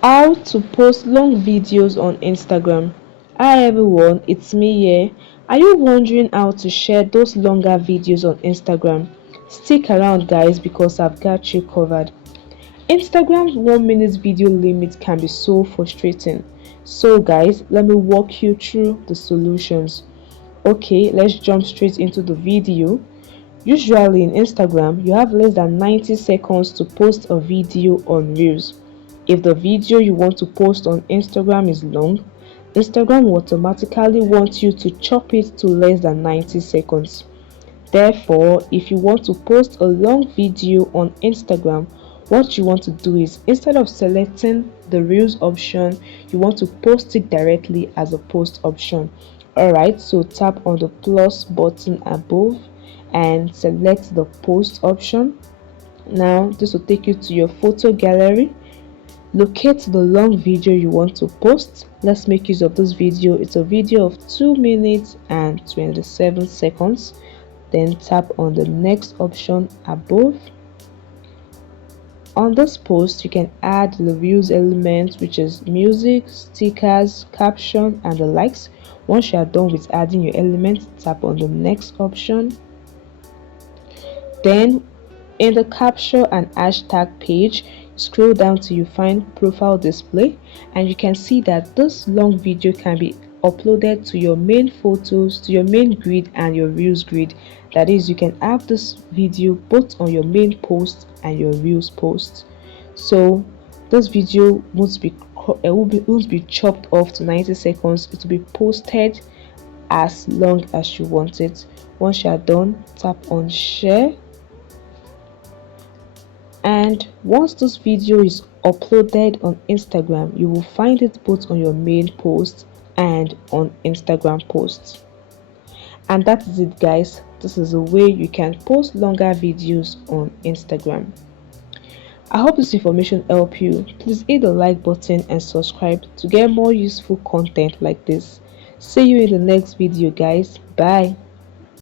How to post long videos on Instagram. Hi everyone, it's me here. Are you wondering how to share those longer videos on Instagram? Stick around guys because I've got you covered. Instagram's 1 minute video limit can be so frustrating. So guys, let me walk you through the solutions. Okay, let's jump straight into the video. Usually in Instagram, you have less than 90 seconds to post a video on Reels. If the video you want to post on Instagram is long, Instagram will automatically want you to chop it to less than 90 seconds. Therefore, if you want to post a long video on Instagram, what you want to do is instead of selecting the Reels option, you want to post it directly as a post option. Alright, so tap on the plus button above and select the post option. Now, this will take you to your photo gallery. Locate the long video you want to post. Let's make use of this video. It's a video of 2 minutes and 27 seconds. Then tap on the next option above. On this post, you can add the views elements, which is music, stickers, caption, and the likes. Once you are done with adding your elements, tap on the next option. Then in the capture and hashtag page, scroll down till you find profile display, and you can see that this long video can be uploaded to your main photos, to your main grid and your Reels grid. That is, you can have this video both on your main post and your Reels post. So this video won't be chopped off to 90 seconds. It will be posted as long as you want it. Once you are done, tap on share. And once this video is uploaded on Instagram, you will find it both on your main post and on Instagram posts. And that is it guys. This is a way you can post longer videos on Instagram. I hope this information helped you. Please hit the like button and subscribe to get more useful content like this. See you in the next video guys. Bye.